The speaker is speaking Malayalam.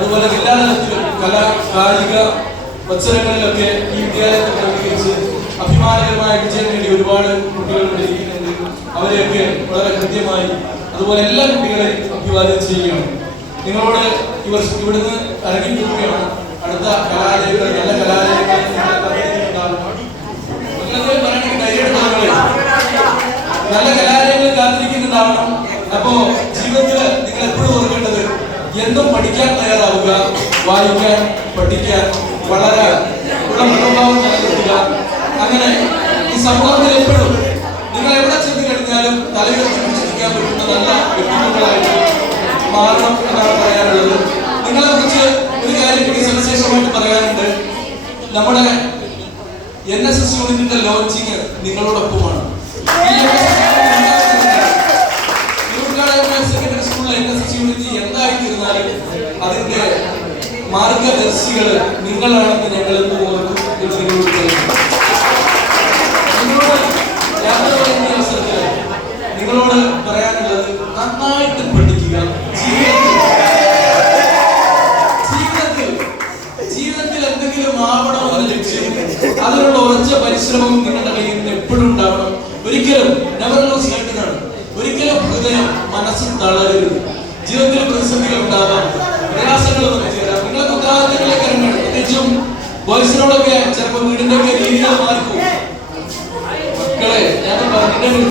അതുപോലെ ജില്ലാ തലത്തിലും കായിക മത്സരങ്ങളിലൊക്കെ ഈ വിദ്യാലയത്തെ ക്രമീകരിച്ച് അഭിമാനകരമായ വിജയം നേടി ഒരുപാട് കുട്ടികൾ ഇരിക്കുന്നുണ്ട്. അവരെയൊക്കെ വളരെ കൃത്യമായി അതുപോലെ എല്ലാ കുട്ടികളെയും അഭിവാദ്യം ചെയ്യുകയാണ്. നിങ്ങളോട് ഇവിടുന്ന് ഇറങ്ങിപ്പോവുകയാണ്. അടുത്ത കലാലയങ്ങൾ നല്ല കലാലയങ്ങൾ നല്ല കലാലയങ്ങൾ കാത്തിരിക്കുന്നുണ്ടാവണം. അപ്പോ ജീവിതത്തിൽ നിങ്ങൾ എപ്പോഴും ഓർക്കേണ്ടത് എന്തും പഠിക്കാൻ തയ്യാറാവുക, വായിക്കാൻ, പഠിക്കാൻ വളരെ ഉള്ള മനോഭാവം നിലനിർത്തുക. അങ്ങനെ ഈ സമൂഹത്തിൽ എപ്പോഴും നിങ്ങൾ എവിടെ ചെന്ന് കഴിഞ്ഞാലും തലയുയർത്തി ചിന്തിക്കാൻ പറ്റുന്ന നല്ല വ്യക്തിത്വങ്ങളായിട്ട് മാറണം എന്നാണ് പറയാനുള്ളത്. നിങ്ങളെ കുറിച്ച് ഒരു കാര്യം എനിക്ക് സവിശേഷമായിട്ട് പറയാനുണ്ട്. നമ്മുടെ NSS യൂണിറ്റിന്റെ ലോഞ്ചിങ് നിങ്ങളോടൊപ്പമാണ്. സെക്കൻഡറി സ്കൂളിലെ NSS യൂണിറ്റ് എന്തായിത്തീർന്നാലും അതിന്റെ മാർഗദർശികൾ നിങ്ങളാണെന്ന് ഞങ്ങൾ അവസരത്തിൽ നിങ്ങളോട് പറയാനുള്ളത് നന്നായിട്ട് പഠിക്കുക. ജീവിതത്തിൽ എന്തെങ്കിലും ആവണമെന്ന ലക്ഷ്യം, അതിനുള്ള ഉറച്ച പരിശ്രമം നിങ്ങളുടെ കയ്യിൽ നിന്ന് എപ്പോഴും ഉണ്ടാവണം. ഒരിക്കലും നെവർ ലോസ് ഹോപ്പ് എന്നാണ്. ഒരിക്കലും ഹൃദയം മനസ്സും തളരരുത്. ജീവിതത്തിൽ പ്രതിസന്ധികൾ ഉണ്ടാവാം, പ്രയാസങ്ങൾ വരാം. നിങ്ങളെ ഉത്തരവാദിത്തങ്ങളിലേക്ക് ഇറങ്ങണം. പ്രത്യേകിച്ചും ബോയ്സിനോടൊക്കെ ചിലപ്പോൾ വീടിന്റെ ഒക്കെ രീതികൾ മാറിപ്പോകും. മക്കളെ ഞാൻ പറഞ്ഞിട്ട്